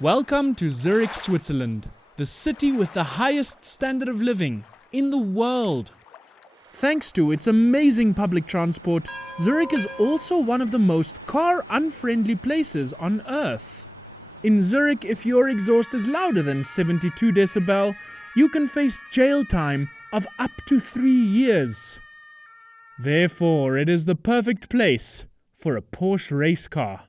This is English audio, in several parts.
Welcome to Zurich, Switzerland, the city with the highest standard of living in the world. Thanks to its amazing public transport, Zurich is also one of the most car-unfriendly places on earth. In Zurich, if your exhaust is louder than 72 decibel, you can face jail time of up to 3 years. Therefore, it is the perfect place for a Porsche race car.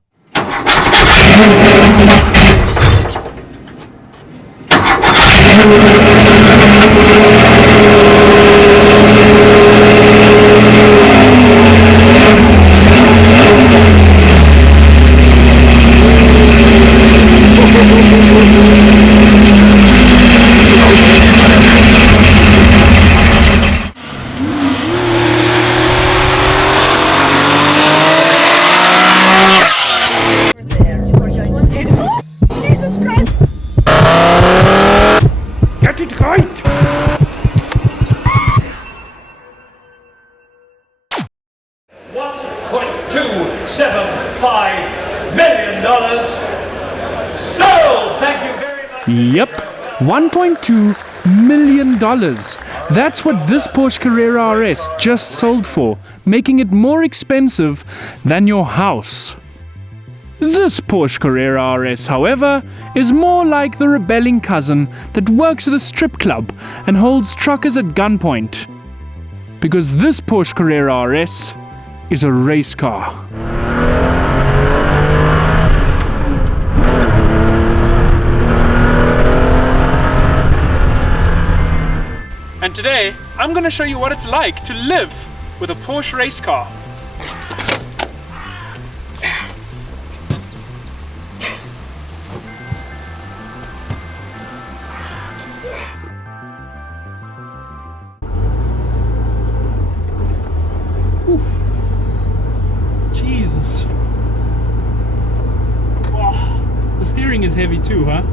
Get it right! $1.275 million. So, thank you very much. Yep, $1.2 million. That's what this Porsche Carrera RS just sold for, making it more expensive than your house. This Porsche Carrera RS, however, is more like the rebelling cousin that works at a strip club and holds truckers at gunpoint. Because this Porsche Carrera RS is a race car. And today, I'm going to show you what it's like to live with a Porsche race car. Oof. Jesus. Oh, the steering is heavy too, huh?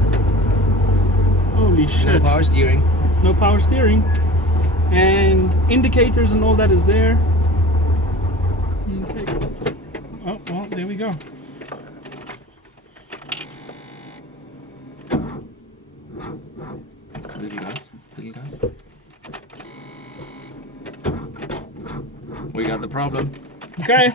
Holy shit. No power steering. No power steering. And indicators and all that is there. Okay. Oh, well, there we go. Little gas. Little gas. We got the problem. Okay.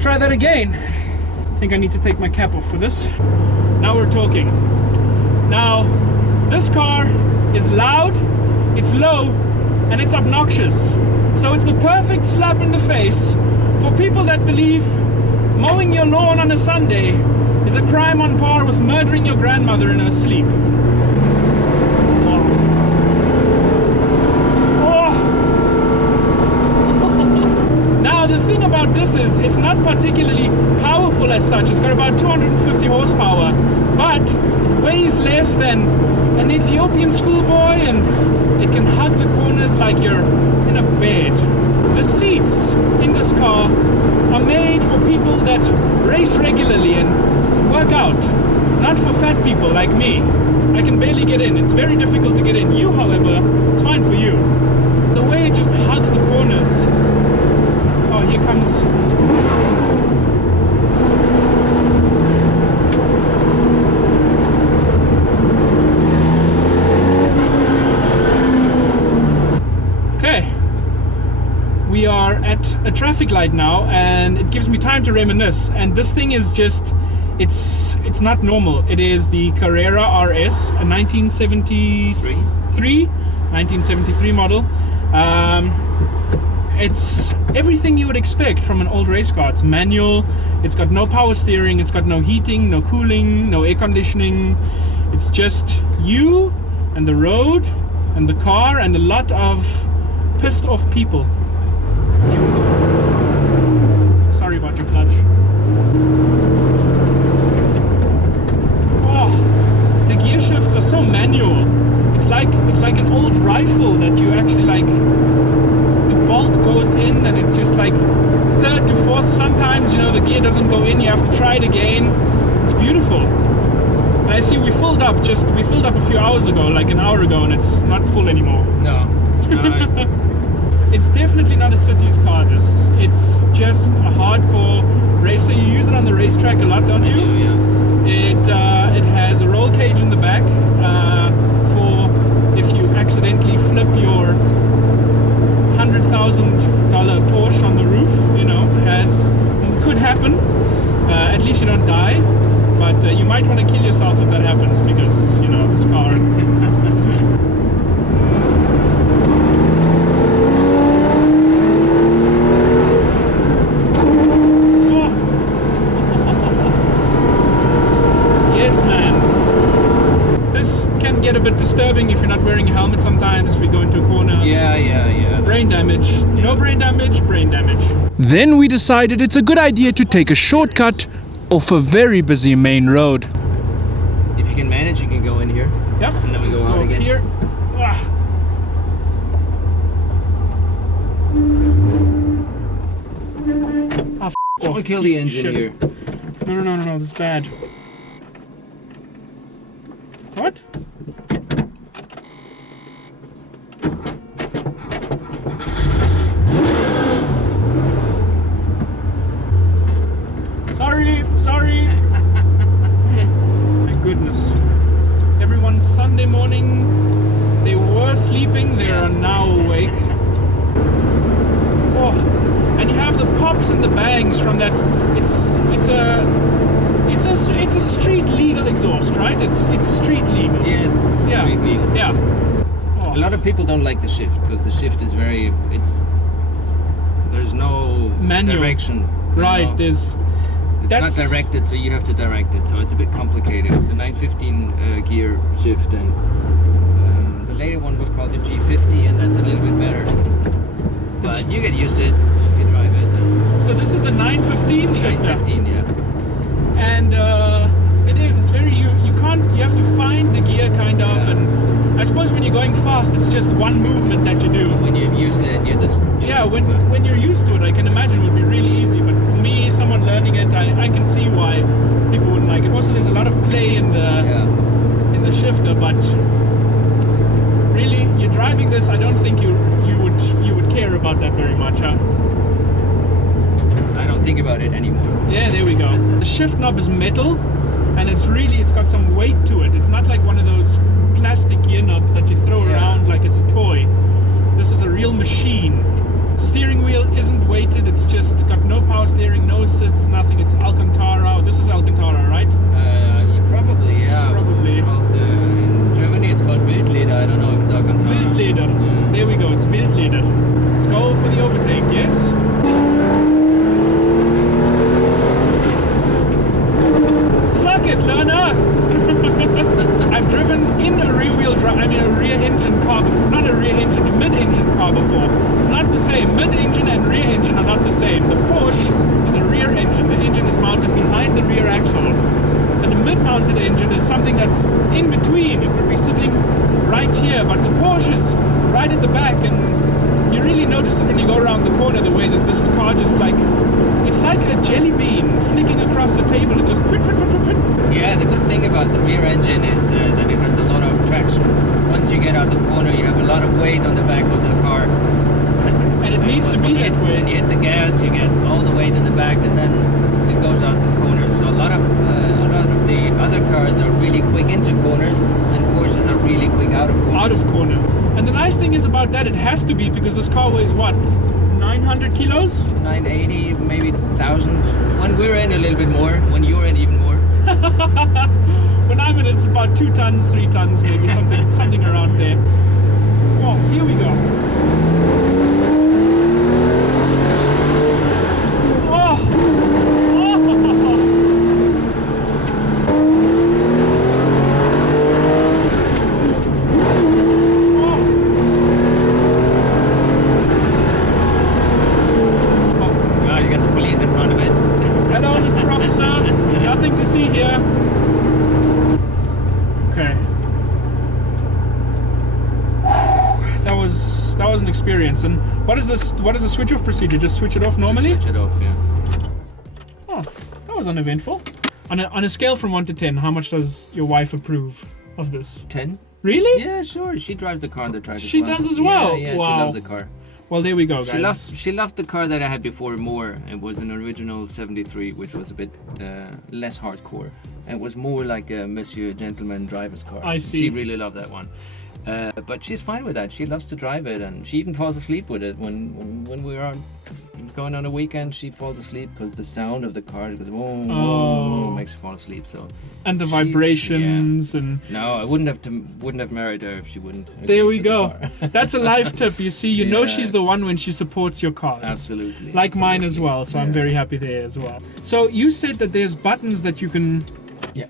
Try that again. I think I need to take my cap off for this. Now we're talking. Now, this car is loud, it's low, and it's obnoxious. So it's the perfect slap in the face for people that believe mowing your lawn on a Sunday is a crime on par with murdering your grandmother in her sleep. Now the thing about this is it's not particularly powerful as such. It's got about 250 horsepower, but weighs less than an Ethiopian schoolboy, and it can hug the corners like you're in a bed. The seats in this car are made for people that race regularly and work out, not for fat people like me. I can barely get in. It's very difficult to get in. You, however, it's fine for you. The way it just hugs the corners. Oh, here comes... Okay. We are at a traffic light now, and it gives me time to reminisce. And this thing is just... It's not normal. It is the Carrera RS, a 1973 model. It's everything you would expect from an old race car. It's manual, it's got no power steering, it's got no heating, no cooling, no air conditioning. It's just you and the road and the car and a lot of pissed off people. Sorry about your clutch. Oh, the gear shifts are so manual. It's like an old rifle that you actually like. The bolt goes in and it's just like third to fourth. Sometimes, you know, the gear doesn't go in. You have to try it again. It's beautiful. And I see we filled up a few hours ago, like an hour ago, and it's not full anymore. No. It's definitely not a city's car. It's just a hardcore racer. You use it on the racetrack a lot, don't you? I do, yeah. It has a roll cage in the back for if you accidentally flip your $100,000 Porsche on the roof, you know, as could happen. At least you don't die, but you might want to kill yourself if that happens because, you know, this car. Get a bit disturbing if you're not wearing a helmet sometimes, if you go into a corner. Yeah. Brain damage. Yeah. No brain damage, brain damage. Then we decided it's a good idea to take a shortcut off a very busy main road. If you can manage, you can go in here. Yep. And then we Let's go out up again. Here. Ah. Ah, Someone kill the engine here. No, this is bad. What? Sorry. My goodness. Everyone's Sunday morning. They were sleeping. They are now awake. Oh, and you have the pops and the bangs from that. It's a street legal exhaust, right? It's street legal. Yes. Street legal. Yeah. A lot of people don't like the shift because the shift is there's no manual direction. Right. You know? It's not directed, so you have to direct it. So it's a bit complicated. It's a 915 gear shift, and the later one was called the G50, and that's a little bit better. But you get used to it if you drive it. So this is the 915 shifter. 915, yeah. And it's very you have to find the gear kind of, Yeah. and I suppose when you're going fast it's just one movement that you do. When you're used to it, you just do Yeah, it. when you're used to it, I can imagine it would be really easy, but for me, someone learning it, I can see why people wouldn't like it. Also, there's a lot of play in the shifter, but really you're driving this, I don't think you would care about that very much, huh? I don't think about it anymore. Yeah, there we go. The shift knob is metal, and it's got some weight to it. It's not like one of those plastic gear knobs that you throw around like it's a toy. This is a real machine. Steering wheel isn't weighted. It's just got no power steering, no assists, nothing. It's Alcantara. This is Alcantara, right? Probably, yeah. Probably. In Germany it's called Wildleder. I don't know if it's Alcantara. Wildleder. Yeah. There we go. It's Wildleder. Let's go for the overtake. Yes. Suck it, learner! I've driven in a rear engine car before. Not a rear engine, a mid-engine car before. It's not the same. Mid-engine and rear engine are not the same. The Porsche is a rear engine. The engine is mounted behind the rear axle. And the mid-mounted engine is something that's in between. It would be sitting right here, but the Porsche is right at the back, and you really notice it when you go around the corner, the way that this car just it's like a jelly bean flicking across the table. It just fit. Yeah, the good thing about the rear engine is that it has a lot of traction. Once you get out the corner, you have a lot of weight on the back of the car. And it needs to be that way. When you hit the gas, you get all the weight in the back, and then it goes out the corner. So a lot of the other cars are really quick into corners, and Porsches are really quick out of corners. Out of corners. And the nice thing is about that, it has to be, because this car weighs what? 900 kilos? 980, maybe 1,000. When we're in, a little bit more. When you're in, even more. When I'm in, it's about 2 tons, 3 tons, maybe something around there. Oh, here we go. Nothing to see here. Okay. That was an experience. And what is this? What is the switch off procedure? Just switch it off normally? Just switch it off, yeah. Oh, that was uneventful. On a scale from 1 to 10, how much does your wife approve of this? 10? Really? Yeah, sure. She drives the car on the track. She does as well? Yeah, Wow. she loves the car. Well, there we go, guys. She loved the car that I had before more. It was an original 73, which was a bit less hardcore. And was more like a Monsieur Gentleman driver's car. I see. She really loved that one. But she's fine with that. She loves to drive it, and she even falls asleep with it. When we are going on a weekend, she falls asleep because the sound of the car goes whoa, whoa, makes her fall asleep. So and the vibrations and no, I wouldn't have married her if she wouldn't. There we go. That's a life tip. You see, you know Yeah. she's the one when she supports your cars. Absolutely. Like mine as absolutely. well. So I'm Yeah. very happy there as well. So you said that there's buttons that you can. Yeah.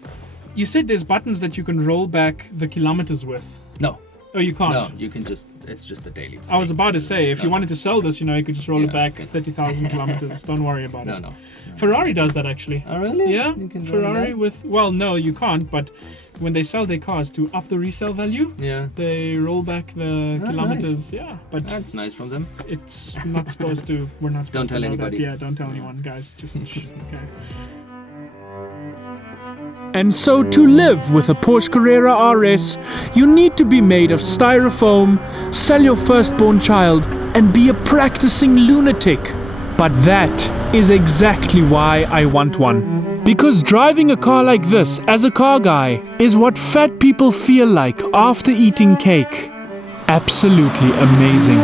You said there's buttons that you can roll back the kilometers with. No. Oh, you can't. No, you can just. It's just a daily. I was thing. about to say, if you wanted to sell this, you know, you could just roll it Yeah, back okay. 30,000 kilometers. Don't worry about No, it. no. Ferrari does that actually. Oh really? Yeah, You can roll Ferrari that? with. Well, no, you can't. But when they sell their cars to up the resale value, Yeah. they roll back the Oh, kilometers. Yeah, but That's nice from them. it's not supposed to. We're not supposed Don't to tell know anybody. that. Yeah, don't tell anyone, guys. Just shh, okay. And so to live with a Porsche Carrera RS, you need to be made of styrofoam, sell your firstborn child, and be a practicing lunatic. But that is exactly why I want one. Because driving a car like this as a car guy is what fat people feel like after eating cake. Absolutely amazing.